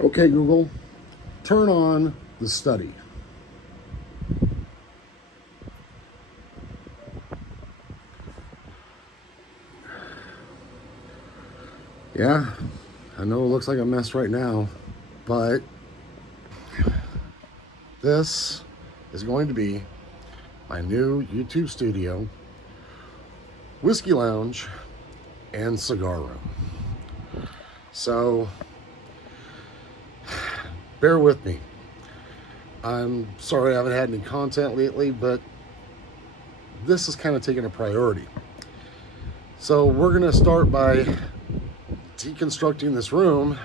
Okay, Google, turn on the study. Yeah, I know it looks like a mess right now, but this is going to be my new YouTube studio, whiskey lounge, and cigar room. So, bear with me. I'm sorry I haven't had any content lately, but this is kind of taking a priority. So we're gonna start by deconstructing this room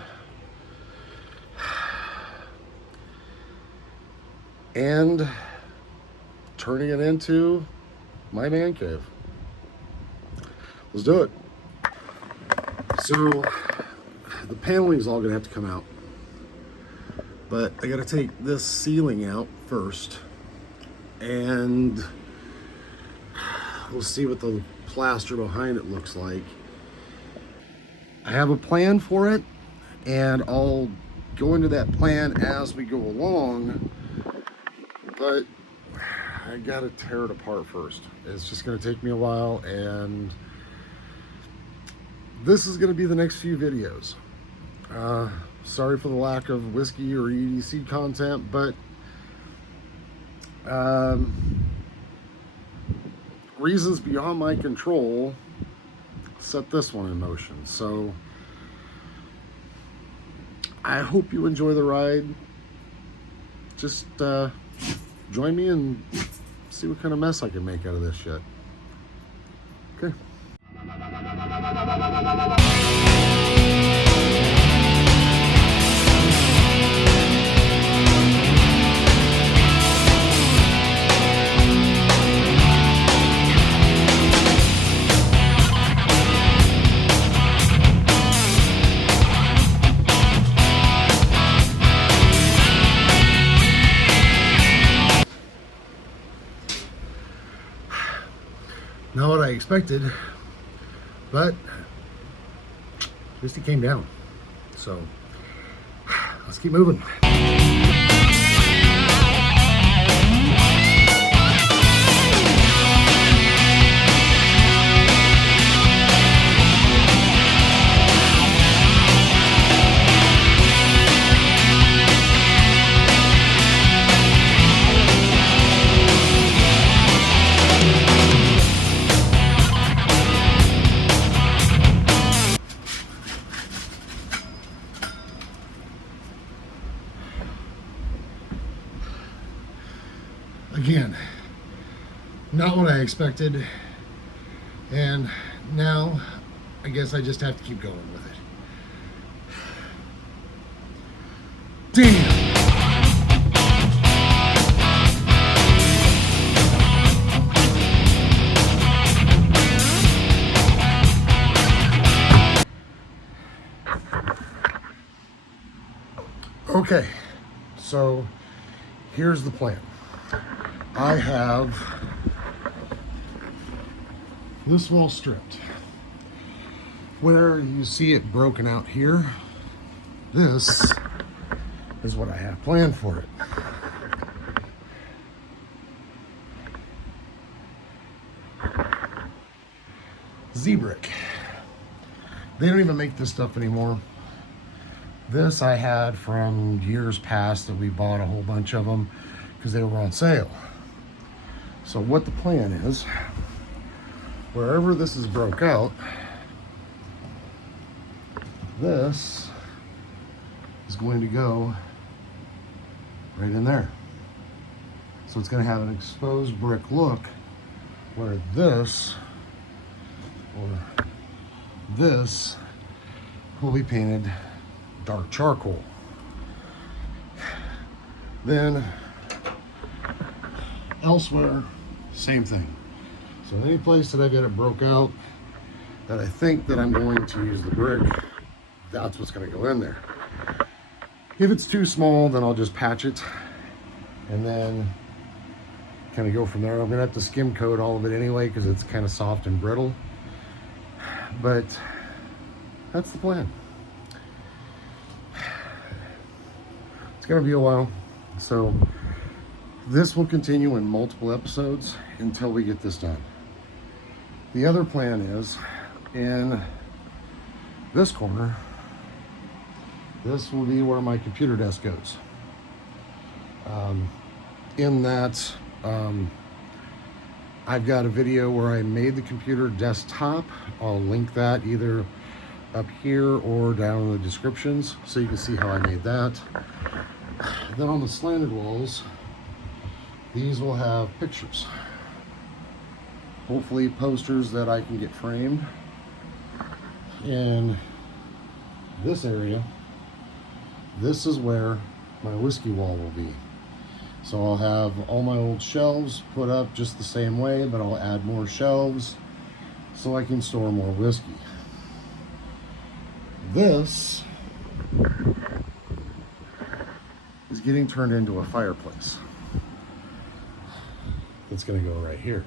and turning it into my man cave. Let's do it. So the paneling is all gonna have to come out, but I gotta take this ceiling out first, and we'll see what the plaster behind it looks like. I have a plan for it, and I'll go into that plan as we go along, but I gotta tear it apart first. It's just gonna take me a while, and this is gonna be the next few videos. Sorry for the lack of whiskey or EDC content, but reasons beyond my control set this one in motion. So I hope you enjoy the ride. Just join me and see what kind of mess I can make out of this shit. Okay. Not what I expected, but at least it came down. So let's keep moving. Again, not what I expected, and now I guess I just have to keep going with it. Damn! Okay, so here's the plan. I have this wall stripped. Where you see it broken out here, this is what I have planned for it. Z-brick. They don't even make this stuff anymore. This I had from years past that we bought a whole bunch of them because they were on sale. So what the plan is, wherever this is broke out, this is going to go right in there. So it's going to have an exposed brick look, where this or this will be painted dark charcoal. Then elsewhere, same thing. So any place that I get it broke out that I think that I'm going to use the brick, that's what's going to go in there. If it's too small, then I'll just patch it and then kind of go from there. I'm going to have to skim coat all of it anyway because it's kind of soft and brittle. But that's the plan. It's gonna be a while. So this will continue in multiple episodes until we get this done. The other plan is in this corner, this will be where my computer desk goes. In that, I've got a video where I made the computer desktop. I'll link that either up here or down in the descriptions so you can see how I made that. Then on the slanted walls, these will have pictures. Hopefully posters that I can get framed. In this area, this is where my whiskey wall will be. So I'll have all my old shelves put up just the same way, but I'll add more shelves so I can store more whiskey. This is getting turned into a fireplace. It's gonna go right here.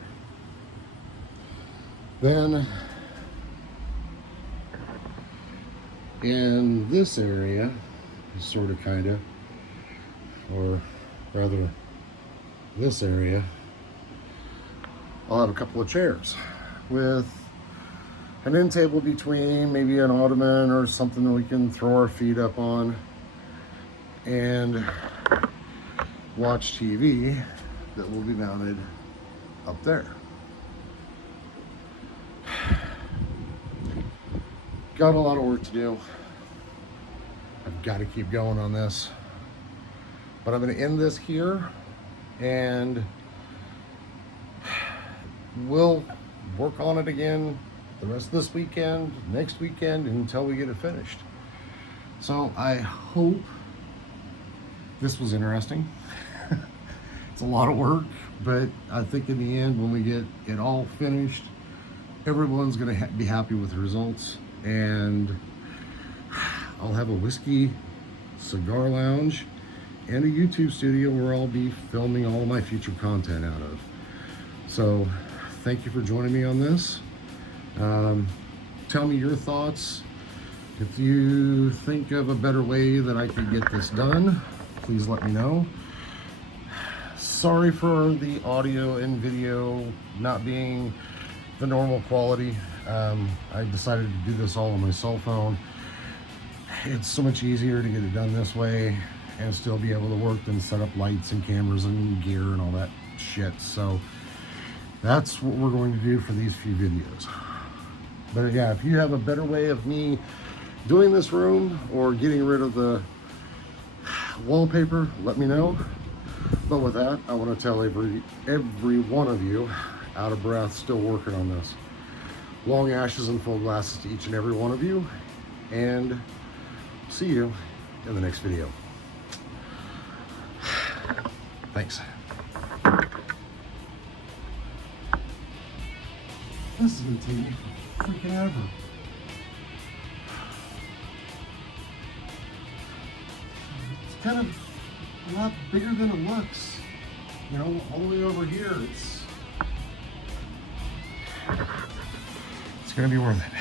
Then in this area, sort of kinda, or rather this area, I'll have a couple of chairs with an end table between, maybe an ottoman or something that we can throw our feet up on and watch TV that will be mounted up there. Got a lot of work to do. I've got to keep going on this. But I'm going to end this here, and we'll work on it again the rest of this weekend, next weekend, until we get it finished. So I hope this was interesting. It's a lot of work, but I think in the end, when we get it all finished, everyone's going to be happy with the results, and I'll have a whiskey cigar lounge and a YouTube studio where I'll be filming all of my future content out of. So thank you for joining me on this. Tell me your thoughts. If you think of a better way that I could get this done, please let me know. Sorry for the audio and video not being the normal quality. I decided to do this all on my cell phone. It's so much easier to get it done this way and still be able to work than set up lights and cameras and gear and all that shit. So that's what we're going to do for these few videos. But yeah, if you have a better way of me doing this room or getting rid of the wallpaper, let me know. But with that, I want to tell every one of you, out of breath, still working on this. Long ashes and full glasses to each and every one of you, and see you in the next video. Thanks. This is gonna take me freaking ever. It's kind of a lot bigger than it looks. You know, all the way over here, it's gonna be worth it.